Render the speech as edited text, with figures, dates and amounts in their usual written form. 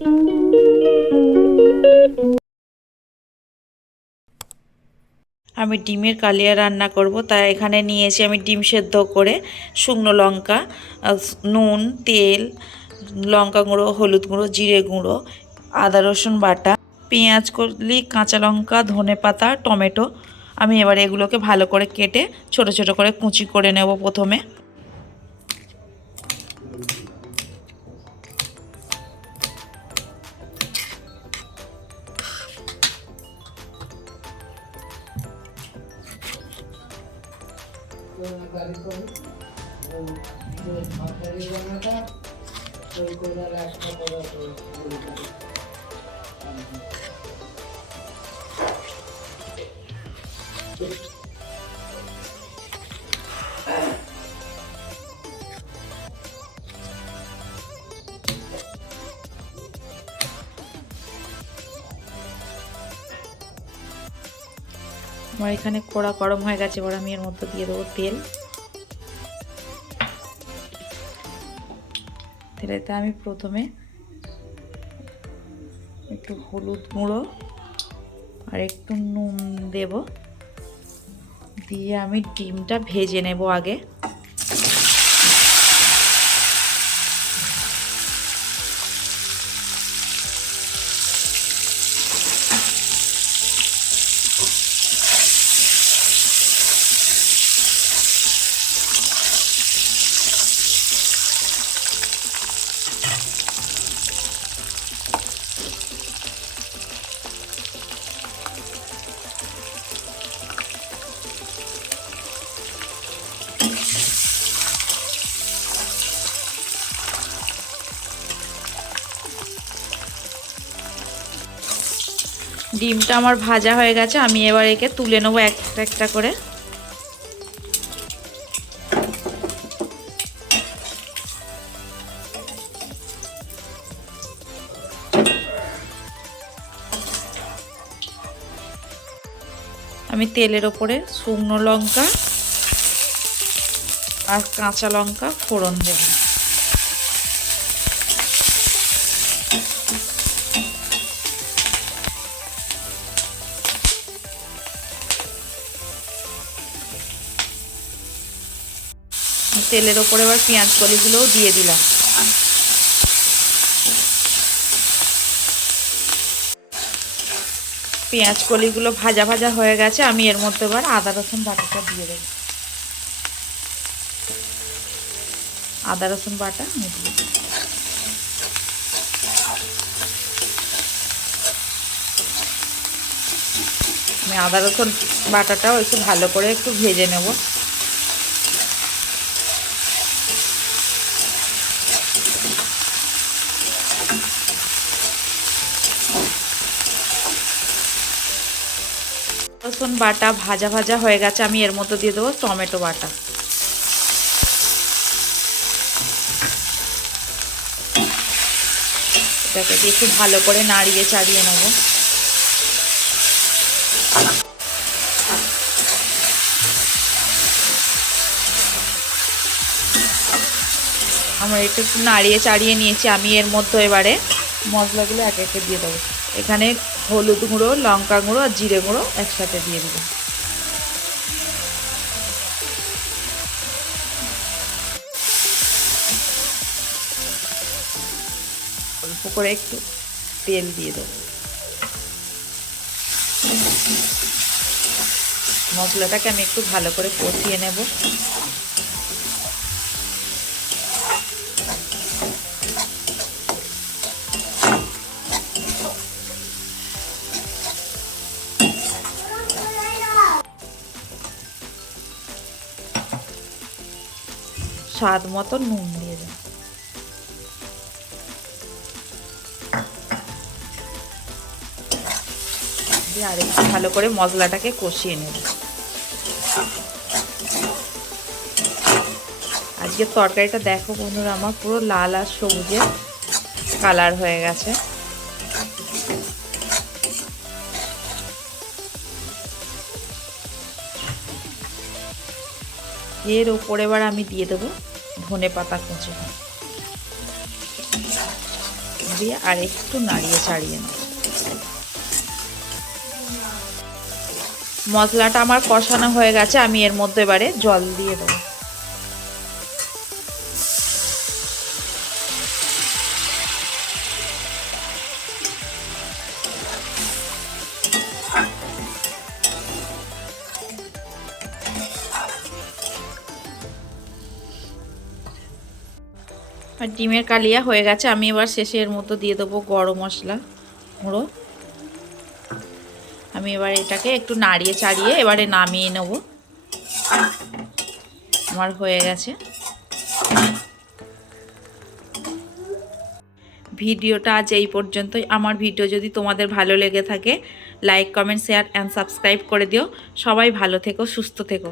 আমি ডিমের কালিয়া রান্না করব, তাই এখানে নিয়েছি আমি ডিম সেদ্ধ করে, শুকনো লঙ্কা, নুন, তেল, লঙ্কা গুঁড়ো, হলুদ গুঁড়ো, জিরে গুঁড়ো, আদা রসুন বাটা, পেঁয়াজ কলি, কাঁচা লঙ্কা, ধনেপাতা, টমেটো। আমি এবার এগুলোকে ভালো করে কেটে ছোট ছোট করে কুচি করে নেব প্রথমে। আমার এখানে কড়া গরম হয়ে গেছে, এবার আমি এর মধ্যে দিয়ে দেবো তেল। তেলেতে আমি প্রথমে একটু হলুদ গুঁড়ো আর একটু নুন দেব, দিয়ে আমি ডিমটা ভেজে নেব আগে। ডিমটা আমার ভাজা হয়ে গেছে, আমি এবার একে তুলে নেবো একটা একটা করে। আমি তেলের ওপরে শুকনো লঙ্কা আর কাঁচা লঙ্কা ফোড়ন দেব। তেলের ওপরে এবার পেঁয়াজ কলিগুলোও দিয়ে দিলাম। পেঁয়াজ কলিগুলো ভাজা ভাজা হয়ে গেছে, আমি এর মধ্যে এবার আদা রসুন বাটাটা দিয়ে দেব। আদা রসুন বাটা আমি দিয়ে দেব। আমি আদা রসুন বাটাটাও একটু ভালো করে একটু ভেজে নেব। রসুন বাটা ভাজা ভাজা হয়ে গেছে, আমি এর মধ্যে দিয়ে দেবো টমেটো বাটা। এটাকে একটু ভালো করে নাড়িয়ে চাড়িয়ে নেব। আমার একটু নাড়িয়ে চাড়িয়ে নিয়েছি, আমি এর মধ্যে এবারে মশলাগুলো এক একে দিয়ে দেবো। এখানে হলুদ গুঁড়ো, লঙ্কা গুঁড়ো আর জিরে গুঁড়ো একসাথে দিয়ে দেবো। অল্প করে একটু তেল দিয়ে দেবো। মশলাটাকে আমি একটু ভালো করে কষিয়ে নেব। স্বাদ মতো নুন দিয়ে দেব। দিয়ে আরেকটু ভালো করে মশলাটাকে কষিয়ে নেব। আজকের তরকারিটা দেখো বন্ধুরা, আমার পুরো লাল আর সবুজে কালার হয়ে গেছে। এর উপরে এবার আমি দিয়ে দেবো ধনেপাতা কুচি, দিয়ে আর একটু নাড়িয়ে চাড়িয়ে নেব। মশলাটা আমার কষানো হয়ে গেছে, আমি এর মধ্যে এবারে জল দিয়ে দেবো। আর ডিমের কালিয়া হয়ে গেছে, আমি এবার শেষে এর মধ্যে দিয়ে দেবো গরম মশলা গুঁড়ো। আমি এবার এটাকে একটু নাড়িয়ে চাড়িয়ে এবারে নামিয়ে নেব। আমার হয়ে গেছে। ভিডিওটা আজ এই পর্যন্তই। আমার ভিডিও যদি তোমাদের ভালো লেগে থাকে like, comment, share and subscribe করে দিও। সবাই ভালো থেকো, সুস্থ থেকো।